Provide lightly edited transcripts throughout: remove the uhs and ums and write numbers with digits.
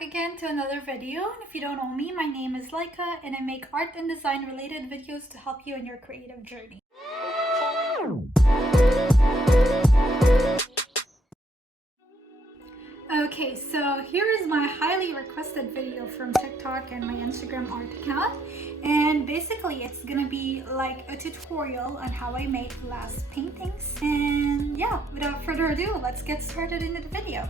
back again to another video. And if you don't know me, my name is Lyka and I make art and design related videos to help you in your creative journey. Okay, so here is my highly requested video from TikTok and my Instagram art account. And basically it's gonna be like a tutorial on how I make glass paintings. And yeah, without further ado, let's get started into the video.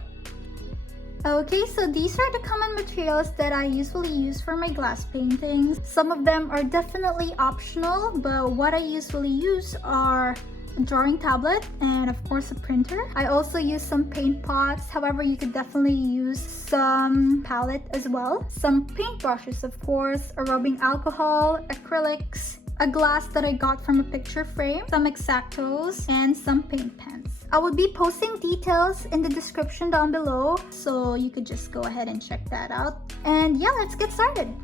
Okay, so these are the common materials that I usually use for my glass paintings. Some of them are definitely optional, but what I usually use are a drawing tablet and of course a printer. I also use some paint pots. However, you could definitely use some palette as well. Some paintbrushes, of course, a rubbing alcohol, acrylics, a glass that I got from a picture frame, some X-ACTOs, and some paint pens. I would be posting details in the description down below, so you could just go ahead and check that out. And yeah, let's get started.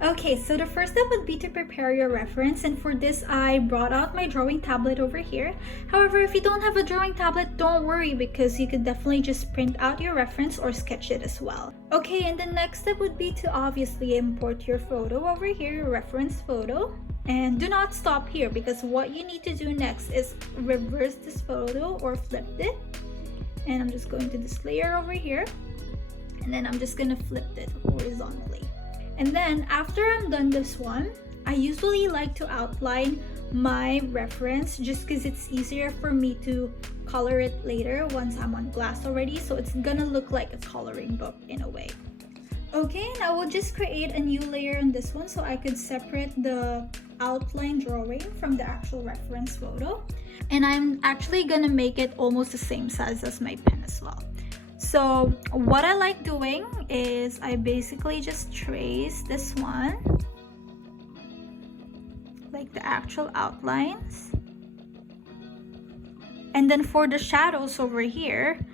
Okay, so the first step would be to prepare your reference, and for this I brought out my drawing tablet over here. However, if you don't have a drawing tablet, don't worry, because you could definitely just print out your reference or sketch it as well. Okay, and the next step would be to obviously import your photo over here, your reference photo. And do not stop here, because what you need to do next is reverse this photo or flip it. And I'm just going to this layer over here, and then I'm just gonna flip it horizontally. And then after I'm done this one, I usually like to outline my reference just because it's easier for me to color it later once I'm on glass already. So it's gonna look like a coloring book in a way. Okay, and I will just create a new layer on this one so I could separate the outline drawing from the actual reference photo. And I'm actually gonna make it almost the same size as my pen as well. So what I like doing is I basically just trace this one, like the actual outlines. And then for the shadows over here,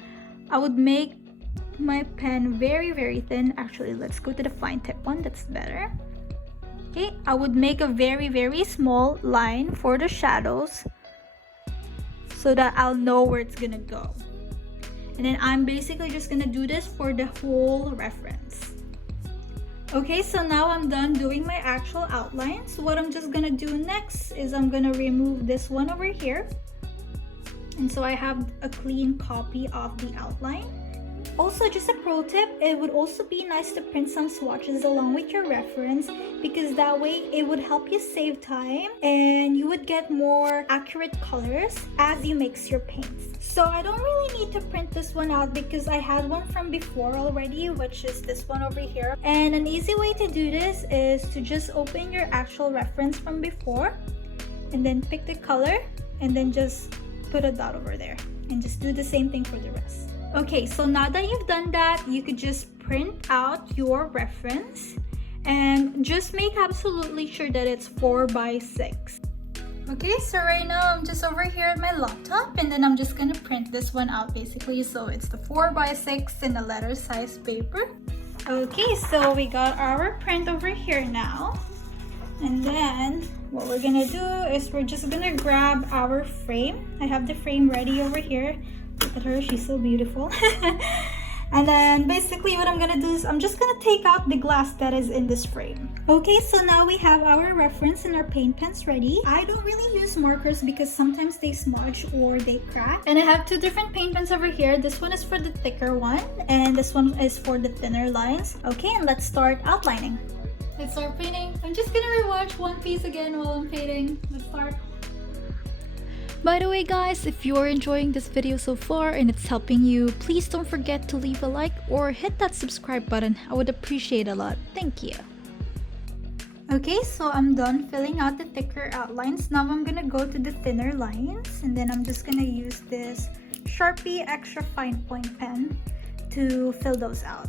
I would make my pen very thin. Actually, let's go to the fine tip one, that's better. Okay, I would make a very small line for the shadows so that I'll know where it's gonna go. And then I'm basically just gonna do this for the whole reference. Okay, so now I'm done doing my actual outlines. What I'm just gonna do next is I'm gonna remove this one over here. And so I have a clean copy of the outline. Also, just a pro tip, it would also be nice to print some swatches along with your reference, because that way it would help you save time and you would get more accurate colors as you mix your paints. So I don't really need to print this one out because I had one from before already, which is this one over here. And an easy way to do this is to just open your actual reference from before and then pick the color and then just put a dot over there and just do the same thing for the rest. Okay, so now that you've done that, you could just print out your reference and just make absolutely sure that it's 4x6. Okay, so right now I'm just over here at my laptop, and then I'm just gonna print this one out basically. So it's the 4x6 in a letter size paper. Okay, so we got our print over here now. And then what we're gonna do is we're just gonna grab our frame. I have the frame ready over here. Look at her, she's so beautiful. And then basically what I'm gonna do is I'm just gonna take out the glass that is in this frame. Okay, so now we have our reference and our paint pens ready. I don't really use markers because sometimes they smudge or they crack. And I have two different paint pens over here. This one is for the thicker one and this one is for the thinner lines. Okay, and let's start outlining. Let's start painting. I'm just gonna rewatch One Piece again while I'm painting. Let's start. By the way guys, if you're enjoying this video so far and it's helping you, please don't forget to leave a like or hit that subscribe button. I would appreciate a lot. Thank you. Okay, so I'm done filling out the thicker outlines. Now I'm gonna go to the thinner lines, and then I'm just gonna use this Sharpie extra fine point pen to fill those out.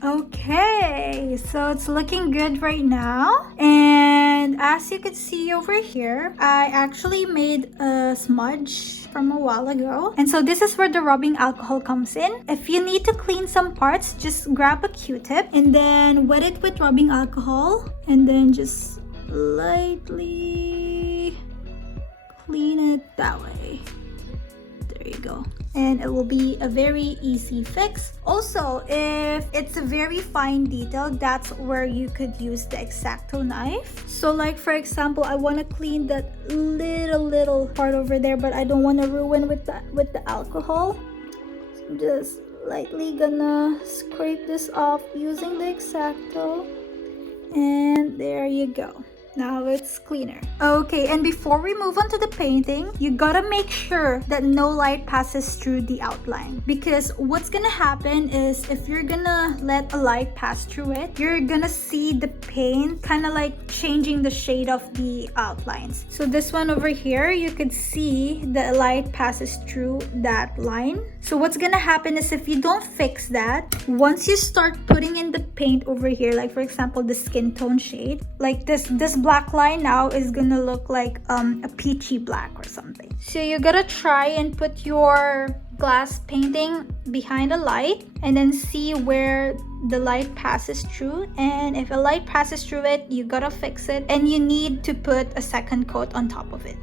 Okay, so it's looking good right now, and as you can see over here, I actually made a smudge from a while ago, and so this is where the rubbing alcohol comes in. If you need to clean some parts, just grab a Q-tip and then wet it with rubbing alcohol and then just lightly clean it that way. There you go. and it will be a very easy fix. Also, if it's a very fine detail, that's where you could use the X-ACTO knife. So like for example, I want to clean that little part over there, but I don't want to ruin with the alcohol. So I'm just lightly gonna scrape this off using the X-ACTO, and there you go. Now it's cleaner. Okay, and before we move on to the painting, you gotta make sure that no light passes through the outline, because what's gonna happen is if you're gonna let a light pass through it, you're gonna see the paint kind of like changing the shade of the outlines. So this one over here, you could see the light passes through that line. So what's gonna happen is if you don't fix that, once you start putting in the paint over here, like for example the skin tone shade, like this black line now is gonna look like a peachy black or something. So you gotta try and put your glass painting behind a light and then see where the light passes through, and if a light passes through it, you gotta fix it, and you need to put a second coat on top of it.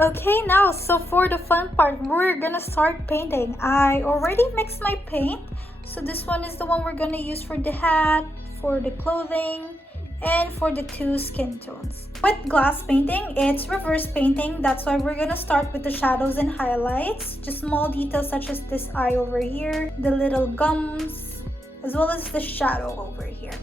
Okay, now so for the fun part, we're gonna start painting. I already mixed my paint. So this one is the one we're gonna use for the hat, for the clothing, and for the two skin tones. With glass painting, it's reverse painting. That's why we're gonna start with the shadows and highlights. Just small details such as this eye over here, the little gums, as well as the shadow over here.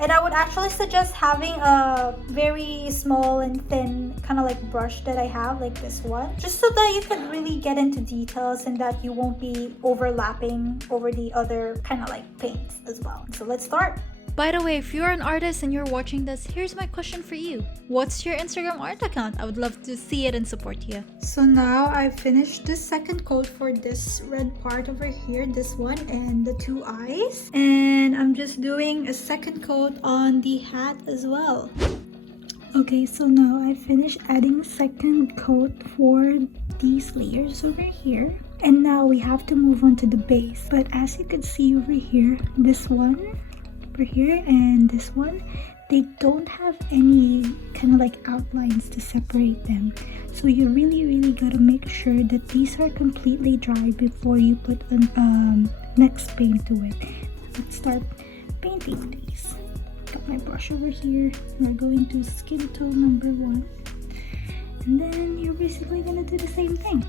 And I would actually suggest having a very small and thin kind of like brush that I have, like this one, just so that you can really get into details and that you won't be overlapping over the other kind of like paints as well. So let's start. By the way, if you're an artist and you're watching this, here's my question for you. What's your Instagram art account? I would love to see it and support you. So now I finished the second coat for this red part over here, this one, and the two eyes. And I'm just doing a second coat on the hat as well. Okay, so now I finished adding a second coat for these layers over here. And now we have to move on to the base. But as you can see over here, this one over here and this one, they don't have any kind of like outlines to separate them. So you really gotta make sure that these are completely dry before you put the next paint to it. Let's start painting these. Got my brush over here. We're going to skin tone number 1, and then you're basically gonna do the same thing.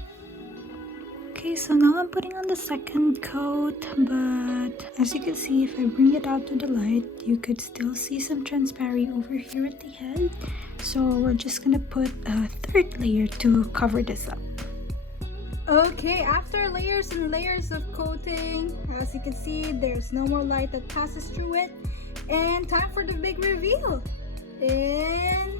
Okay, so now I'm putting on the second coat, but as you can see, if I bring it out to the light, you could still see some transparent over here at the head. So we're just gonna put a third layer to cover this up. Okay, after layers and layers of coating, as you can see, there's no more light that passes through it. And time for the big reveal. And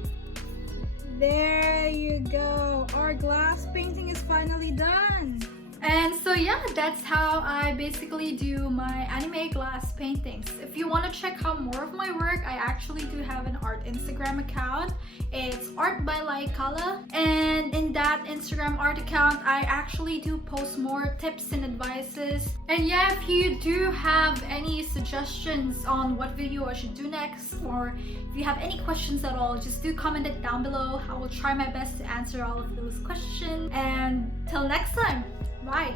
there you go. Our glass painting is finally done. And so yeah, that's how I basically do my anime glass paintings. If you want to check out more of my work, I actually do have an art Instagram account. It's art by Lyka, and in that Instagram art account, I actually do post more tips and advices. And yeah, if you do have any suggestions on what video I should do next, or if you have any questions at all, just do comment it down below. I will try my best to answer all of those questions. And till next time, bye!